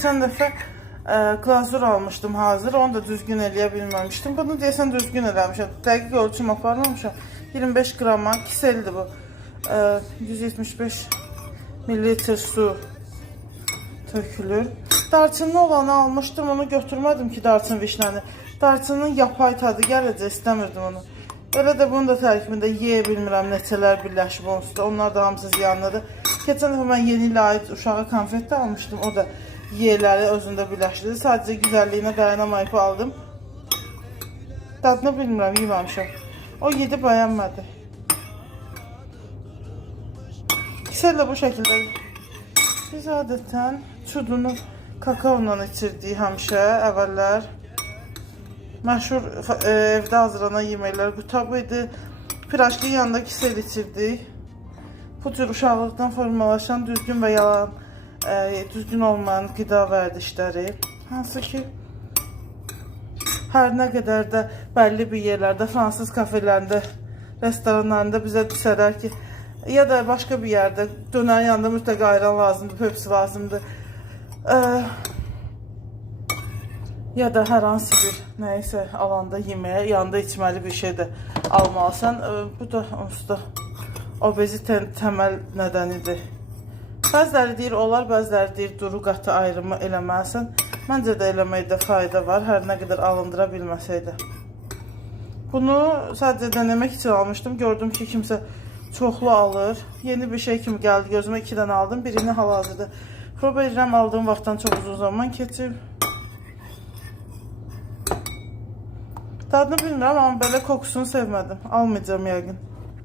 keçən dəfə glazur almışdım hazır. Onu da düzgün eləyə bilməmişdim. Bunu deyəsən düzgün eləmişəm. Dəqiq ölçüm aparmamışam. 25 qrama kiseldir bu. 175 mililitr su tökülür. Darçınlı olanı almışdım. Onu götürmədim ki, darçın vişnəni. Darçının yapay tadı gələcək, istəmirdim onu. Öyle də bunun da tərkibində yeyə bilmirəm neçələr birləşib onsuz da. Onlar da hamısı ziyanlıdır. Keçən dəfə mən yeni ilə aid uşağa konfet də almışdım. O da yeyələri özündə birləşdirdi. Sadəcə güzəlliyinə dayanamayıb aldım. Dadını bilmirəm, yeməmişəm. O yedi, bəyənmədi. Kiselle bu şəkildə. Biz adətən çudunu kakaonla içirdik həmişə əvvəllər. Məşhur evdə hazırlanan yeməklər qutabı idi. Pirajki yanında kisel içirdik. Bu cür uşaqlıqdan formalaşan düzgün və yalan, düzgün olmayan qida vərdişləri. Hansı ki, hər nə qədər də bəlli bir yerlərdə, fransız kafelərində, restoranlarında bizə desələr ki, ya da başqa bir yerdə dönər yanında mütləq ayran lazımdır, pepsi lazımdır. Ya da hər hansı bir nəysə alanda yeməyə, yanında içməli bir şey də almalısan. Bu da onsuz da obezitenin təməl nədənidir. Bəziləri deyir olar, bəziləri deyir duru qatı ayrımı eləməlisən. Məncə də eləməkdə fayda var, hər nə qədər alındıra bilməsək də. Bunu sadəcə denemək üçün almışdım. Gördüm ki, kimsə çoxlu alır. Yeni bir şey kimi gəldi gözümə, 2 dənə aldım. Birini hal-hazırda proba edirəm, aldığım vaxtdan çox uzun zaman keçib. Dadını bilmirəm, amma belə kokusunu sevmədim. Almayacağım yəqin.